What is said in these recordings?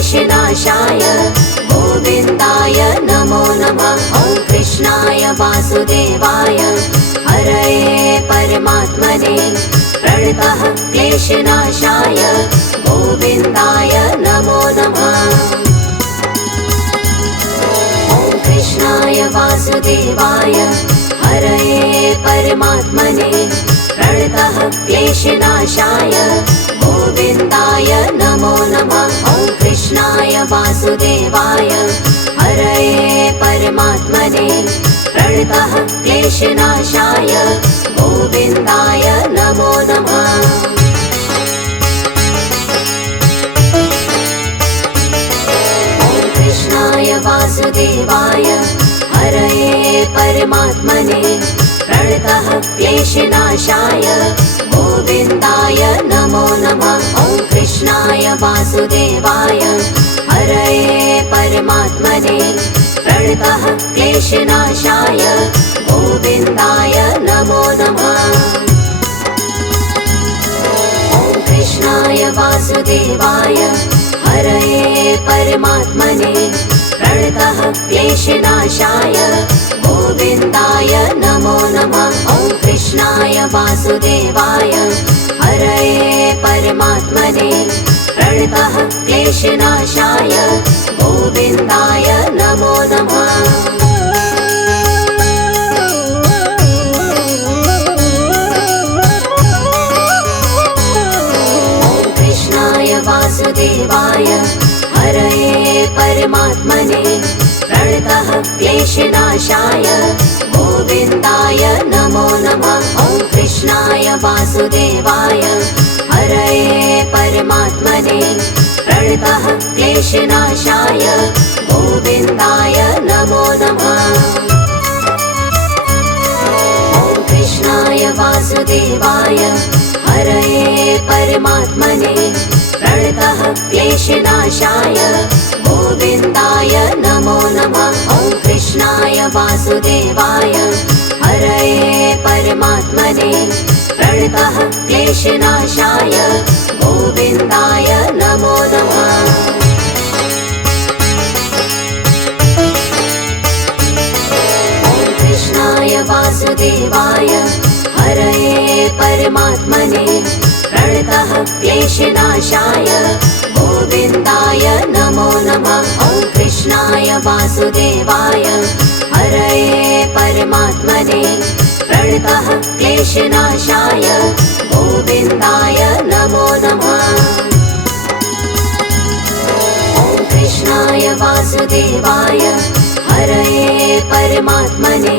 क्लेशनाशाय गोविन्दाय नमो नमः। ॐ कृष्णाय वासुदेवाय हरये परमात्मने प्रणतः क्लेशनाशाय गोविन्दाय नमो नमः। ॐ कृष्णाय वासुदेवाय हरये परमात्मने प्रणतः क्लेशनाशाय गोविन्दाय नमो नमः। ॐ कृष्णाय वासुदेवाय हरये परमात्मने प्रणतः क्लेशनाशाय गोविन्दाय नमो नमः। ॐ कृष्णाय वासुदेवाय हरये परमात्मने प्रणतः क्लेशनाशाय गोविन्दाय नमो नमः। ॐ कृष्णाय वासुदेवाय हरये परमात्मने प्रणतः क्लेशनाशाय गोविन्दाय नमो नमः। ॐ कृष्णाय वासुदेवाय हरये परमात्मने प्रणतः क्लेशनाशाय गोविन्दाय नमो नमः। ॐ कृष्णाय वासुदेवाय हरये परमात्मने प्रणतः क्लेशनाशाय गोविन्दाय नमो नमः। ॐ कृष्णाय वासुदेवाय हरये परमात्मने प्रणतः क्लेशनाशाय गोविन्दाय नमो नमः। ॐ कृष्णाय वासुदेवाय हरये परमात्मने प्रणतः क्लेशनाशाय गोविन्दाय नमो नमः। ॐ कृष्णाय वासुदेवाय हरये परमात्मने प्रणतः क्लेशनाशाय गोविन्दाय नमो नमः। ॐ कृष्णाय वासुदेवाय हरये परमात्मने प्रणतः क्लेशनाशाय गोविन्दाय नमो नमः। ॐ कृष्णाय वासुदेवाय हरये परमात्मने प्रणतः क्लेशनाशाय गोविन्दाय नमो नमः। ॐ कृष्णाय वासुदेवाय हरये परमात्मने प्रणतः क्लेशनाशाय गोविन्दाय नमो नमः। ॐ कृष्णाय वासुदेवाय हरये परमात्मने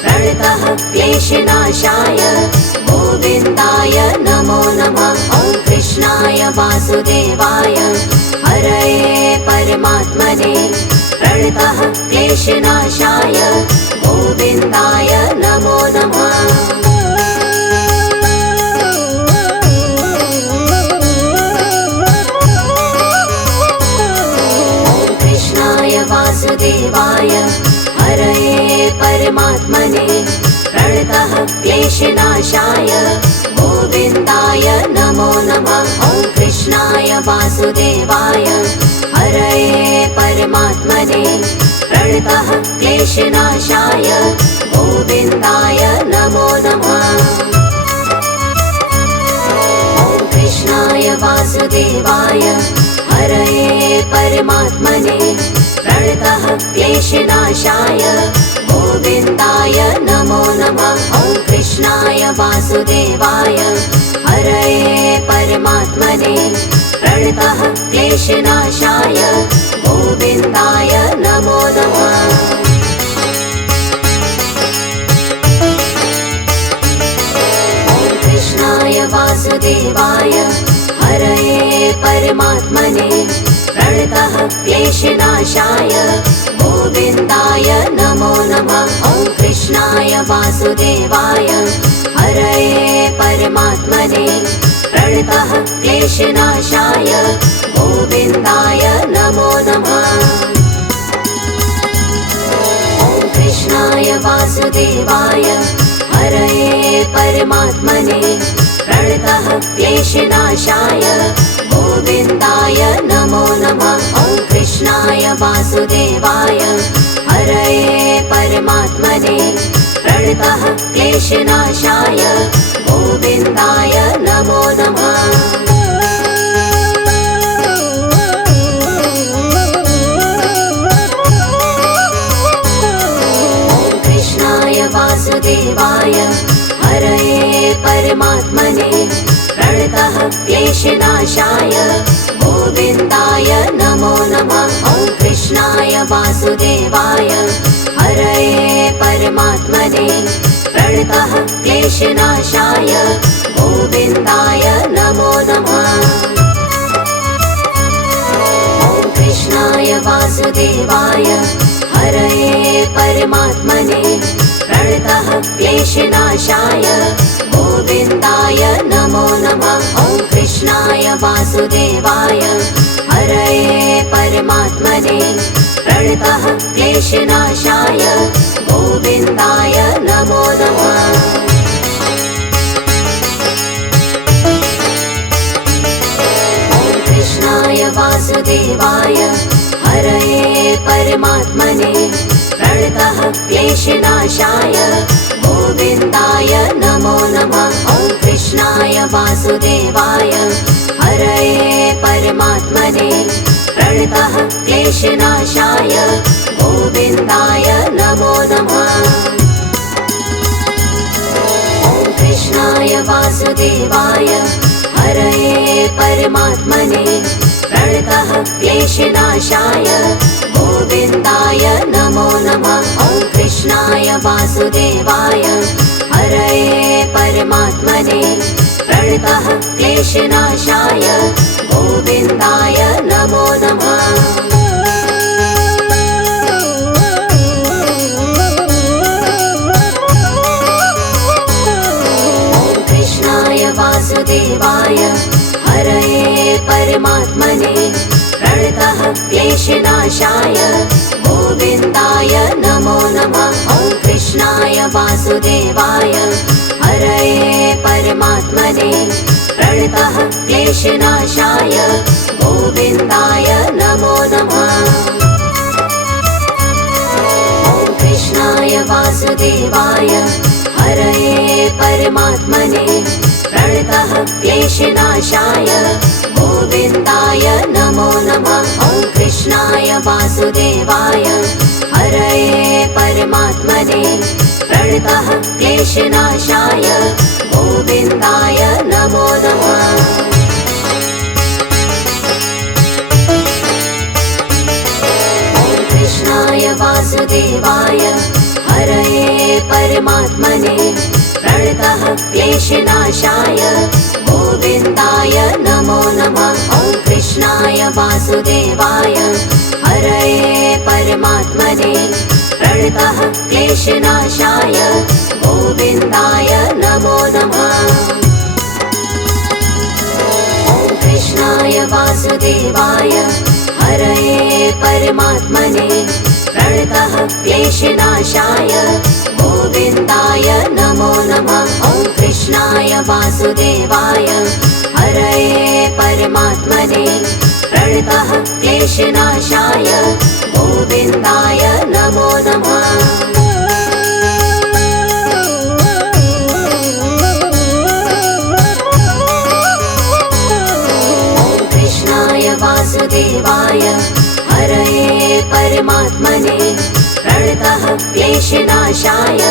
प्रणतः क्लेशनाशाय गोविन्दाय नमो नमः। ॐ कृष्णाय वासुदेवाय हरये परमात्मने प्रणतः क्लेशनाशाय गोविन्दाय नमो नमः। ॐ कृष्णाय वासुदेवाय हरये परमात्मने प्रणतः क्लेशनाशाय गोविन्दाय नमो नमः। ॐ कृष्णाय वासुदेवाय हरये परमात्मने प्रणतः क्लेशनाशाय गोविन्दाय नमो नमः। ॐ कृष्णाय वासुदेवाय हरये परमात्मने प्रणतः क्लेशनाशाय गोविन्दाय नमो नमः। ॐ कृष्णाय वासुदेवाय हरये परमात्मने प्रणतः क्लेशनाशाय गोविन्दाय नमो नमः। ॐ कृष्णाय वासुदेवाय हरये परमात्मने प्रणतः क्लेशनाशाय गोविन्दाय नमो नमः। ॐ कृष्णाय वासुदेवाय हरये परमात्मने प्रणतः क्लेशनाशाय गोविन्दाय नमो नमः। ॐ कृष्णाय वासुदेवाय हरये परमात्मने प्रणतः क्लेशनाशाय गोविन्दाय नमो नमः। वासुदेवाय हरये परमात्मने प्रणतः क्लेशनाशाय गोविन्दाय नमो नमः। वासुदेवाय हरये परमात्मने प्रणतः क्लेशनाशाय गोविन्दाय नमो नमः। ॐ कृष्णाय वासुदेवाय हरये परमात्मने प्रणतः क्लेशनाशाय गोविन्दाय नमो नमः। ॐ कृष्णाय वासुदेवाय हरये परमात्मने प्रणतः क्लेशनाशाय गोविन्दाय नमो नमः। ॐ कृष्णाय वासुदेवाय हरये परमात्मने प्रणतः क्लेशनाशाय गोविन्दाय नमो नमः। ॐ कृष्णाय वासुदेवाय हरये परमात्मने प्रणतः क्लेशनाशाय गोविन्दाय नमो नमः। ॐ कृष्णाय वासुदेवाय हरये परमात्मने प्रणतः क्लेशनाशाय गोविन्दाय नमो नमः। ॐ कृष्णाय वासुदेवाय हरये परमात्मने प्रणतः क्लेशनाशाय गोविन्दाय नमो नमः। ॐ कृष्णाय वासुदेवाय हरये परमात्मने प्रणतः क्लेशनाशाय गोविन्दाय नमो नमः। ॐ कृष्णाय वासुदेवाय हरये परमात्मने प्रणतः क्लेशनाशाय गोविन्दाय नमो नमः। ॐ कृष्णाय वासुदेवाय हरये परमात्मने प्रणतः क्लेशनाशाय गोविन्दाय नमो नमः। ॐ कृष्णाय वासुदेवाय हरये परमात्मने प्रणतः क्लेशनाशाय गोविन्दाय नमो नमः। ॐ कृष्णाय वासुदेवाय हरये परमात्मने प्रणतः क्लेशनाशाय गोविन्दाय नमो नमः। ॐ कृष्णाय वासुदेवाय हरये परमात्मने प्रणतः क्लेशनाशाय गोविन्दाय नमो नमः। ॐ कृष्णाय वासुदेवाय हरये परमात्मने प्रणतः क्लेशनाशाय गोविन्दाय नमो नमः। ॐ कृष्णाय वासुदेवाय हरये परमात्मने प्रणतः क्लेशनाशाय गोविन्दाय नमो नमः। ॐ कृष्णाय वासुदेवाय हरये परमात्मने प्रणतः क्लेशनाशाय गोविन्दाय नमो नमः। ॐ कृष्णाय वासुदेवाय हरये परमात्मने प्रणतः क्लेशनाशाय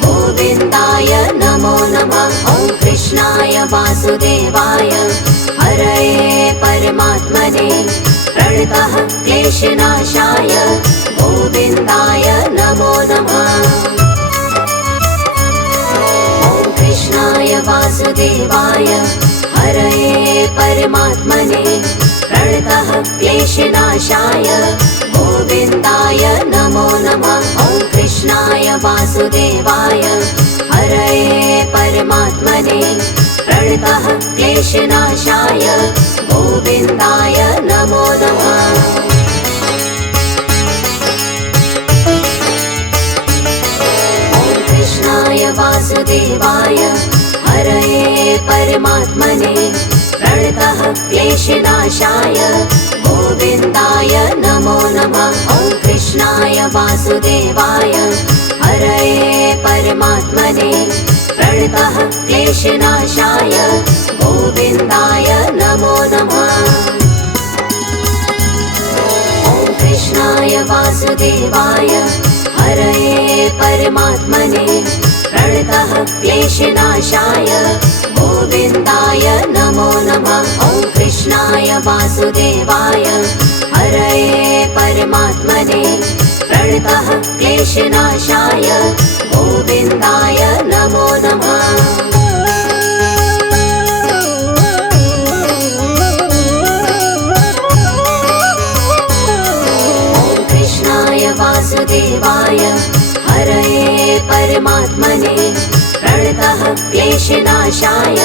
गोविन्दाय नमो नमः। ॐ कृष्णाय वासुदेवाय हरये परमात्मने प्रणतः क्लेशनाशाय गोविन्दाय नमो नमः। ॐ कृष्णाय वासुदेवाय हरये परमात्मने प्रणतः क्लेशनाशाय गोविन्दाय नमो नमः। ॐ कृष्णाय वासुदेवाय हरये परमात्मने प्रणतः क्लेशनाशाय गोविन्दाय नमो नमः। ॐ कृष्णाय वासुदेवाय हरये परमात्मने प्रणतः क्लेशनाशाय गोविन्दाय नमो नमः। ॐ वासुदेवाय हरये परमात्मने प्रणतः क्लेशनाशाय गोविन्दाय नमो नमः। ॐ कृष्णाय वासुदेवाय हरये परमात्मने प्रणतः क्लेशनाशाय गोविन्दाय नमो नमः। ॐ कृष्णाय वासुदेवाय हरये परमात्मने प्रणतः क्लेशनाशाय गोविन्दाय नमो नमः। ॐ कृष्णाय वासुदेवाय हरये परमात्मने प्रणतः क्लेशनाशाय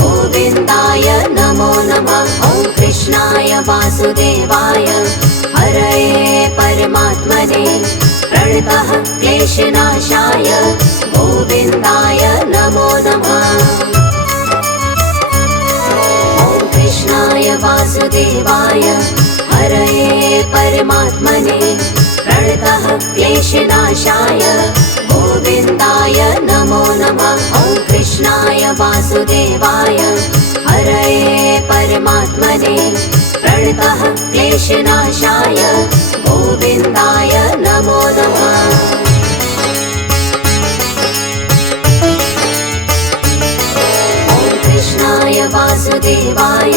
गोविन्दाय नमो नमः। ॐ कृष्णाय वासुदेवाय हरये परमात्मने प्रणतः क्लेशनाशाय गोविन्दाय नमो नमः। ॐ कृष्णाय वासुदेवाय हरये परमात्मने प्रणतः क्लेशनाशाय गोविन्दाय नमो नमः। ॐ कृष्णाय वासुदेवाय हरये परमात्मने प्रणतः क्लेशनाशाय गोविन्दाय नमो नमः। ॐ कृष्णाय वासुदेवाय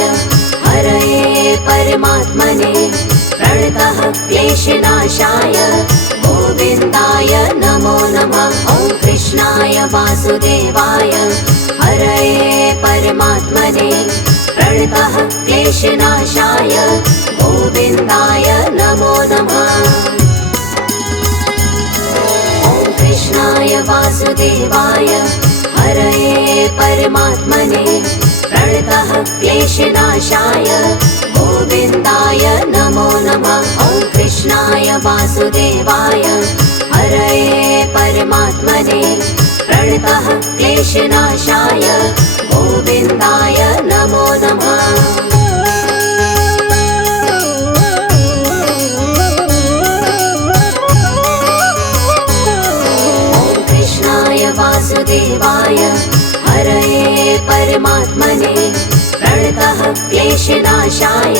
हरये परमात्मने प्रणतः क्लेशनाशाय गोविन्दाय नमो नमः। ॐ कृष्णाय वासुदेवाय हरये परमात्मने प्रणतः क्लेशनाशाय गोविन्दाय नमो नमः। ॐ कृष्णाय वासुदेवाय हरये परमात्मने प्रणतः क्लेशनाशाय गोविन्दाय नमो नमः। ॐ कृष्णाय वासुदेवाय हरये परमात्मने प्रणतः क्लेशनाशाय गोविन्दाय नमो नमः। ॐ कृष्णाय वासुदेवाय हरये परमात्मने प्रणतः क्लेशनाशाय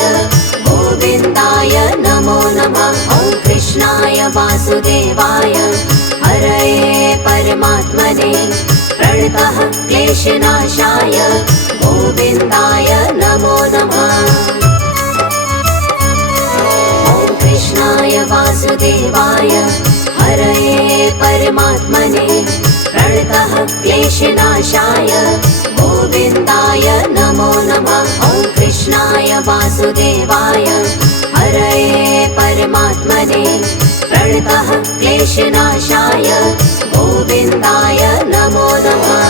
गोविन्दाय नमो नमः। ॐ कृष्णाय वासुदेवाय हरये परमात्मने प्रणतः क्लेशनाशाय गोविन्दाय नमो नमः। ॐ कृष्णाय वासुदेवाय हरये परमात्मने प्रणतः क्लेशनाशाय गोविन्दाय नमो नमः। ॐ कृष्णाय वासुदेवाय हरये परमात्मने प्रणतः क्लेशनाशाय गोविन्दाय नमो नमः।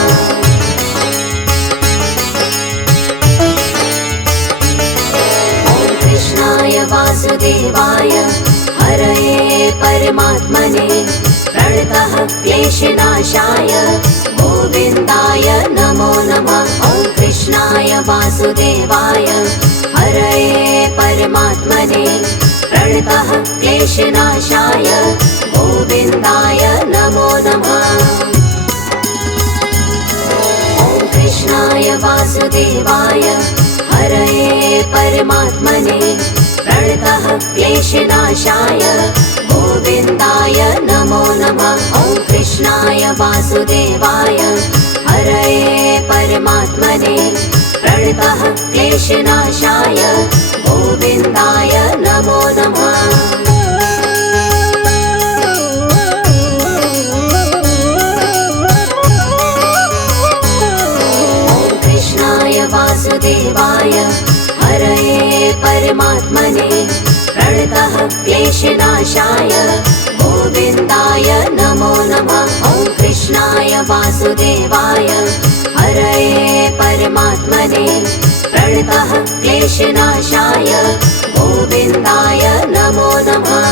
ॐ कृष्णाय वासुदेवाय हरये परमात्मने प्रणतः क्लेशनाशाय गोविन्दाय नमो नमः। ॐ कृष्णाय वासुदेवाय हरये परमात्मने प्रणतः क्लेशनाशाय गोविन्दाय नमो नमः। ॐ कृष्णाय वासुदेवाय हरये परमात्मने प्रणतः क्लेशनाशाय गोविन्दाय नमो नमः। ॐ कृष्णाय वासुदेवाय हरये परमात्मने प्रणतः क्लेशनाशाय गोविन्दाय नमो नमः। ॐ कृष्णाय वासुदेवाय हरये परमात्मने प्रणतः क्लेशनाशाय गोविन्दाय नमो नमः। ॐ कृष्णाय वासुदेवाय हरये परमात्मने प्रणतः क्लेशनाशाय गोविन्दाय नमो नमः।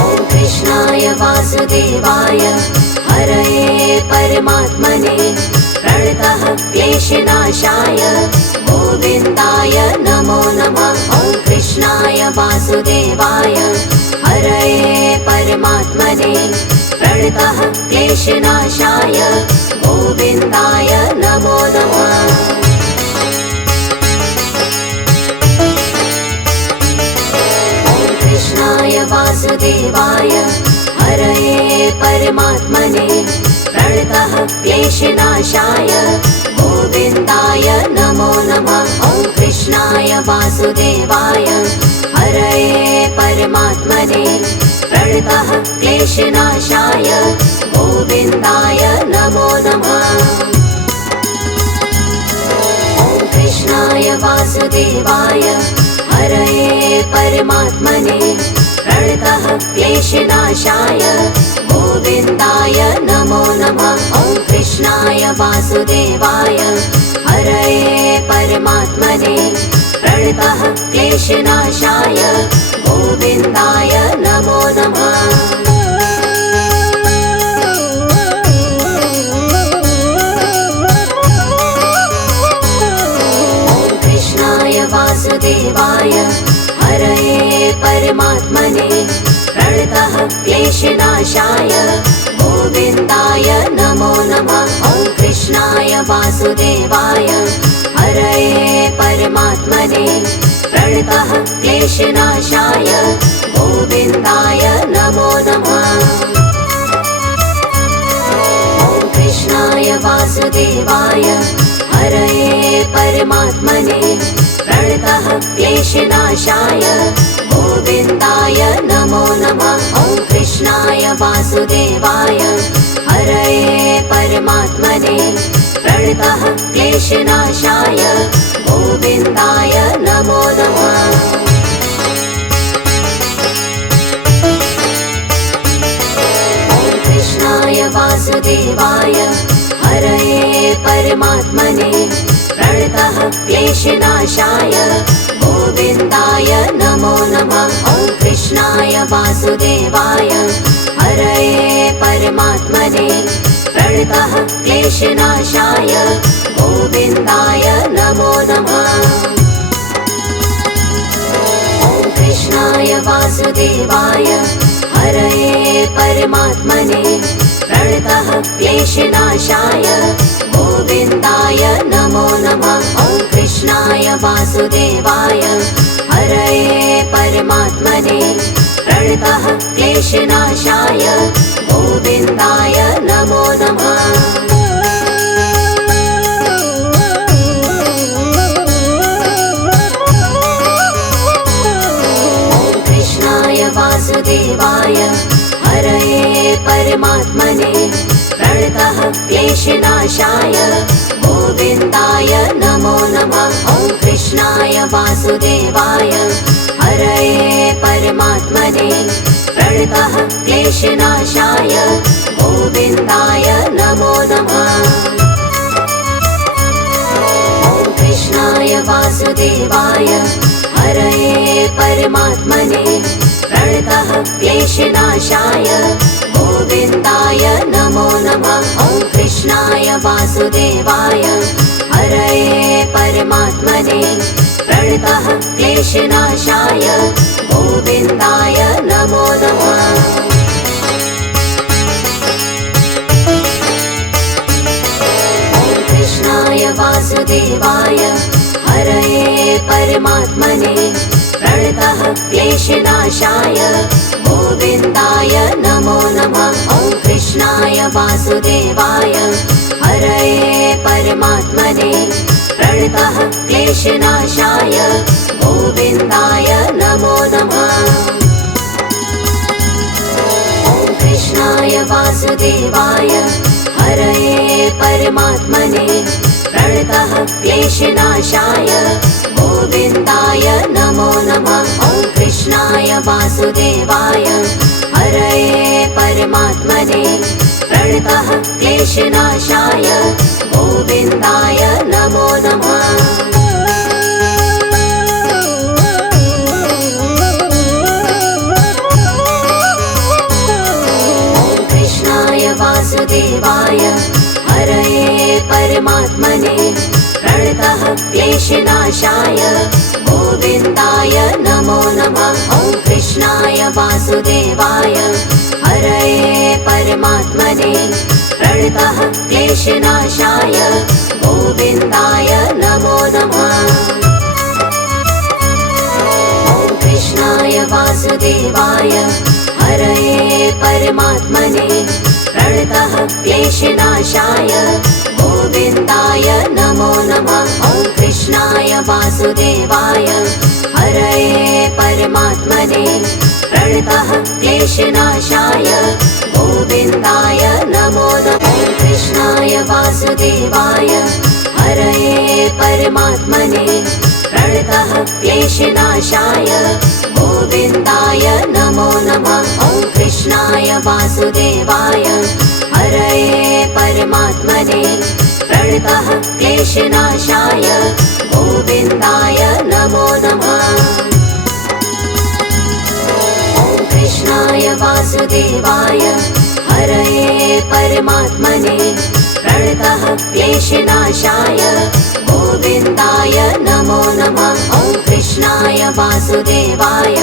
ॐ कृष्णाय वासुदेवाय हरये परमात्मने प्रणतः क्लेशनाशाय गोविन्दाय नमो नमः। ॐ कृष्णाय वासुदेवाय हरये परमात्मने प्रणतः क्लेशनाशाय गोविन्दाय नमो नमः। कृष्णाय वासुदेवाय हरये परमात्मने प्रणतः क्लेशनाशाय गोविन्दाय नमो नमः। ॐ कृष्णाय वासुदेवाय हरये परमात्मने प्रणतः क्लेशनाशाय गोविन्दाय नमो नमः। ॐ कृष्णाय वासुदेवाय हरये परमात्मने प्रणतः क्लेशनाशाय गोविन्दाय नमो नमः। ॐ कृष्णाय वासुदेवाय हरये परमात्मने प्रणतः क्लेशनाशाय गोविन्दाय नमो नमः। वासुदेवाय हरये परमात्मने प्रणतः क्लेशनाशाय गोविन्दाय नमो नमः। ॐ कृष्णाय वासुदेवाय हरये परमात्मने प्रणतः क्लेशनाशाय गोविन्दाय नमो नमः। ॐ कृष्णाय वासुदेवाय हरये परमात्मने प्रणतः क्लेशनाशाय गोविन्दाय नमो नमः। ॐ कृष्णाय वासुदेवाय हरये परमात्मने प्रणतः क्लेशनाशाय गोविन्दाय नमो नमः। ॐ कृष्णाय वासुदेवाय हरये परमात्मने प्रणतः क्लेशनाशाय गोविन्दाय नमो नमः। ॐ कृष्णाय वासुदेवाय हरये परमात्मने प्रणतः क्लेशनाशाय गोविन्दाय नमो नमः। ॐ कृष्णाय वासुदेवाय हरये परमात्मने प्रणतः क्लेशनाशाय गोविन्दाय नमो नमः। ॐ कृष्णाय वासुदेवाय हरये परमात्मने प्रणतः क्लेशनाशाय गोविन्दाय नमो नमः। ॐ कृष्णाय वासुदेवाय हरये परमात्मने प्रणतः क्लेशनाशाय गोविन्दाय नमो नमः। ॐ कृष्णाय वासुदेवाय हरये परमात्मने प्रणतः क्लेशनाशाय गोविन्दाय नमो नमः। ॐ कृष्णाय वासुदेवाय हरये परमात्मने प्रणतः क्लेशनाशाय गोविन्दाय नमो नमः। ॐ कृष्णाय वासुदेवाय हरये परमात्मने प्रणतः क्लेशनाशाय गोविन्दाय नमो नमः। ॐ कृष्णाय वासुदेवाय हरये परमात्मने प्रणतः क्लेशनाशाय गोविन्दाय नमो नमः। ॐ कृष्णाय वासुदेवाय हरये परमात्मने प्रणतः क्लेशनाशाय गोविन्दाय नमो नमः। ॐ कृष्णाय वासुदेवाय हरये परमात्मने प्रणतः क्लेशनाशाय गोविन्दाय नमो नमः। ॐ कृष्णाय वासुदेवाय हरये परमात्मने प्रणतः क्लेशनाशाय गोविन्दाय नमो नमः। ॐ कृष्णाय वासुदेवाय हरये परमात्मने प्रणतः क्लेशनाशाय गोविन्दाय नमो नमः। कृष्णाय वासुदेवाय हरये परमात्मने प्रणतः क्लेशनाशाय गोविन्दाय नमो नमः। ॐ कृष्णाय वासुदेवाय हरये परमात्मने प्रणतः क्लेशनाशाय गोविन्दाय नमो नमः। ॐ कृष्णाय वासुदेवाय हरये परमात्मने प्रणतः क्लेशनाशाय गोविन्दाय नमो नमः। ॐ कृष्णाय वासुदेवाय हरये परमात्मने प्रणतः क्लेशनाशाय गोविन्दाय नमो नमः। ॐ कृष्णाय वासुदेवाय हरये परमात्मने प्रणतः क्लेशनाशाय गोविन्दाय नमो नमः। ॐ कृष्णाय वासुदेवाय हरये परमात्मने प्रणतः क्लेशनाशाय गोविन्दाय नमो नमः। ॐ कृष्णाय वासुदेवाय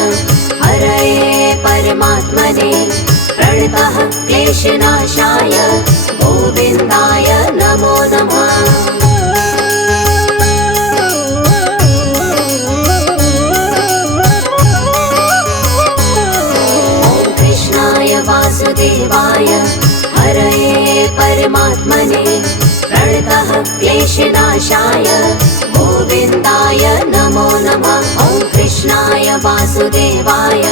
हरये परमात्मने प्रणतः क्लेशनाशाय गोविन्दाय नमो नमः। ॐ कृष्णाय वासुदेवाय हरये परमात्मने प्रणतः क्लेशनाशाय गोविन्दाय नमो नमः। ॐ कृष्णाय वासुदेवाय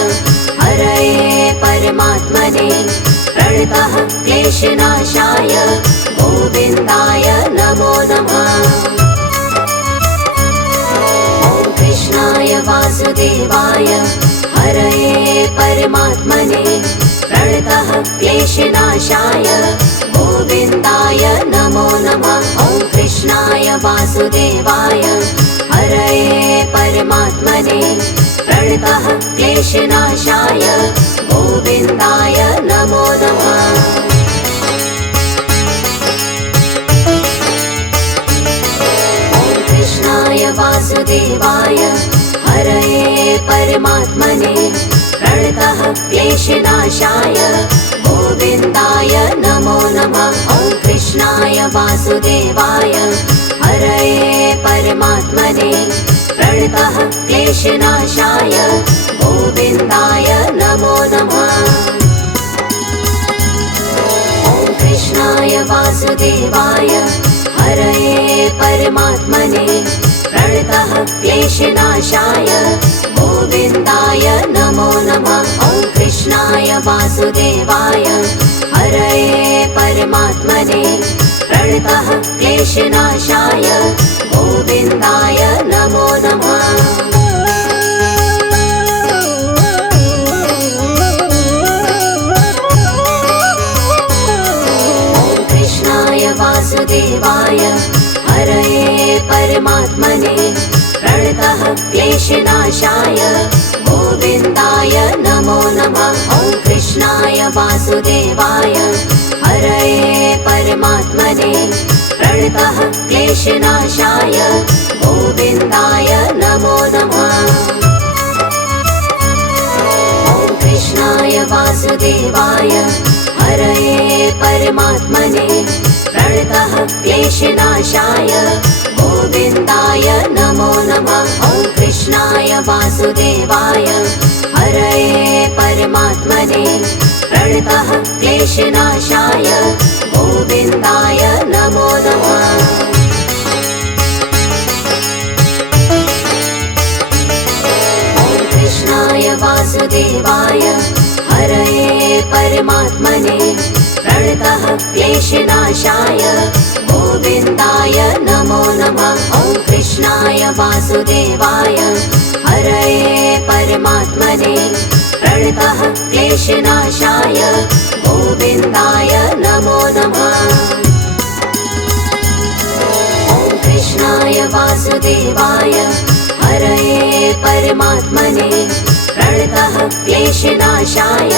हरये परमात्मने प्रणतः क्लेशनाशाय गोविन्दाय नमो नमः। ॐ कृष्णाय वासुदेवाय हरये परमात्मने प्रणतः क्लेशनाशाय गोविन्दाय नमो नमः। ॐ कृष्णाय वासुदेवाय हरये परमात्मने प्रणतः क्लेशनाशाय गोविन्दाय नमो नमः। ॐ कृष्णाय वासुदेवाय हरये परमात्मने प्रणतः क्लेशनाशाय गोविन्दाय नमो नमः। ॐ कृष्णाय वासुदेवाय हरये परमात्मने प्रणतः क्लेशनाशाय गोविन्दाय नमो नमः। ॐ कृष्णाय वासुदेवाय हरये परमात्मने प्रणतः क्लेशनाशाय गोविन्दाय नमो नमः। ॐ कृष्णाय वासुदेवाय हरये परमात्मने प्रणतः क्लेशनाशाय गोविन्दाय नमो नमः। ॐ कृष्णाय वासुदेवाय हरये परमात्मने प्रणतः क्लेशनाशाय गोविन्दाय नमो नमः। ॐ कृष्णाय वासुदेवाय हरये परमात्मने प्रणतः क्लेशनाशाय गोविन्दाय नमो नमः। ॐ कृष्णाय वासुदेवाय हरये परमात्मने प्रणतः क्लेशनाशाय गोविन्दाय नमो नमः। ॐ कृष्णाय वासुदेवाय हरये परमात्मने प्रणतः क्लेशनाशाय गोविन्दाय नमो नमः। ॐ कृष्णाय वासुदेवाय हरये परमात्मने प्रणतः क्लेशनाशाय गोविन्दाय नमो नमः। ॐ कृष्णाय वासुदेवाय हरये परमात्मने प्रणतः क्लेशनाशाय गोविन्दाय नमो नमः। ॐ कृष्णाय वासुदेवाय हरये परमात्मने प्रणतः क्लेशनाशाय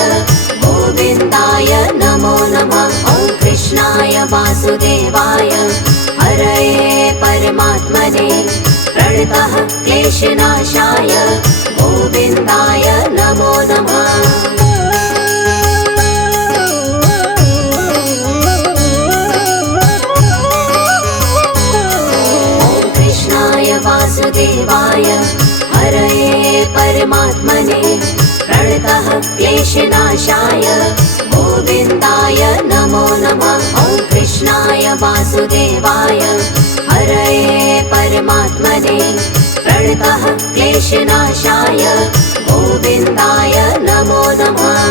गोविन्दाय नमो नमः। ॐ कृष्णाय वासुदेवाय हरये परमात्मने प्रणतः क्लेशनाशाय गोविन्दाय नमो नमः। परमात्मने प्रणतः क्लेशनाशाय गोविन्दाय नमो नमः। ॐ कृष्णाय वासुदेवाय हरये परमात्मने प्रणतः क्लेशनाशाय गोविन्दाय नमो नमः।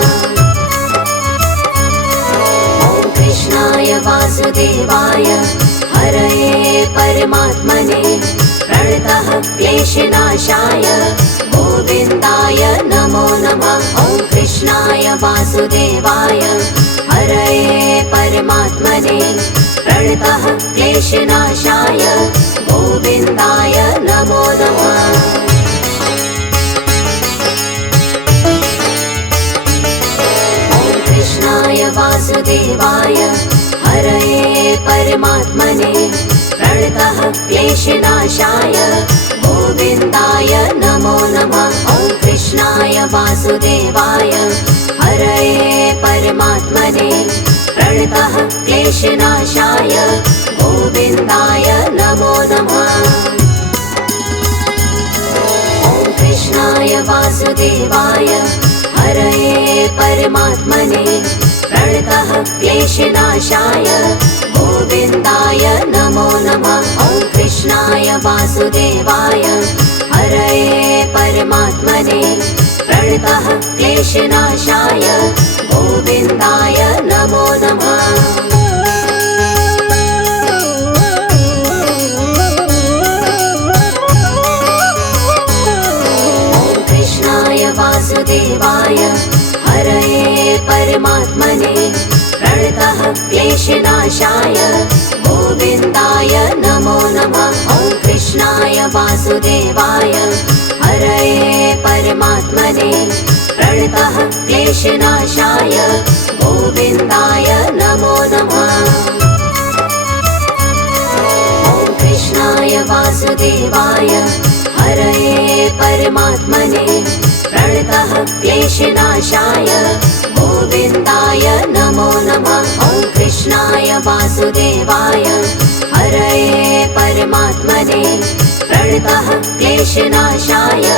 ॐ कृष्णाय वासुदेवाय हरये परमात्मने प्रणतः क्लेशनाशाय गोविन्दाय नमो नमः। ॐ कृष्णाय वासुदेवाय हरये परमात्मने प्रणतः क्लेशनाशाय गोविन्दाय नमो नमः। ॐ कृष्णाय वासुदेवाय हरये परमात्मने प्रणतः क्लेशनाशाय गोविन्दाय नमो नमः। ॐ कृष्णाय वासुदेवाय हरये परमात्मने प्रणतः क्लेशनाशाय गोविन्दाय नमो नमः। ॐ कृष्णाय वासुदेवाय हरये परमात्मने प्रणतः क्लेशनाशाय गोविन्दाय नमो नमः। ॐ कृष्णाय वासुदेवाय हरये परमात्मने प्रणतः क्लेशनाशाय गोविन्दाय नमो नमः। ॐ कृष्णाय वासुदेवाय हरये परमात्मने प्रणतः क्लेशनाशाय गोविन्दाय नमो नमः। ॐ कृष्णाय वासुदेवाय हरये परमात्मने प्रणतः क्लेशनाशाय गोविन्दाय नमो नमः। ॐ कृष्णाय वासुदेवाय हरये परमात्मने प्रणतः क्लेशनाशाय गोविन्दाय नमो नमः। ॐ कृष्णाय वासुदेवाय हरये परमात्मने प्रणतः क्लेशनाशाय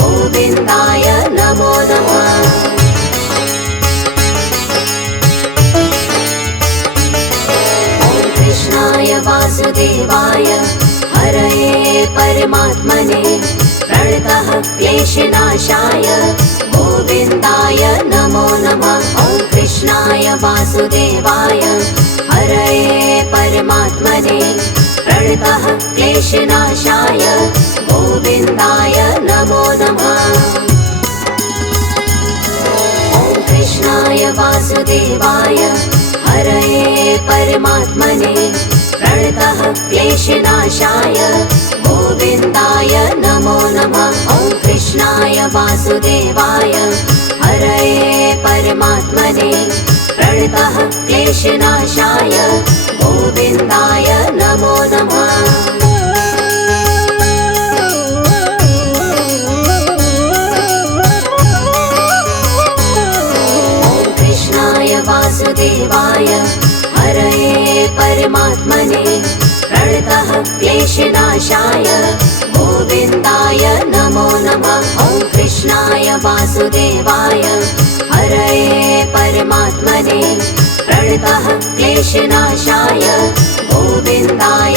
गोविन्दाय नमो नमः। ॐ कृष्णाय वासुदेवाय हरये परमात्मने प्रणतः क्लेशनाशाय गोविन्दाय नमो नमः। ॐ कृष्णाय वासुदेवाय हरये परमात्मने प्रणतः क्लेशनाशाय गोविन्दाय नमो नमः। ॐ कृष्णाय वासुदेवाय हरये परमात्मने प्रणतः क्लेशनाशाय गोविन्दाय नमो नमः। ॐ कृष्णाय वासुदेवाय हरये परमात्मने प्रणतः क्लेशनाशाय गोविन्दाय नमो नमः। ॐ कृष्णाय वासुदेवाय हरये परमात्मने प्रणतः क्लेशनाशाय गोविन्दाय नमो नमः। ॐ कृष्णाय वासुदेवाय हरये परमात्मने प्रणतः क्लेशनाशाय गोविन्दाय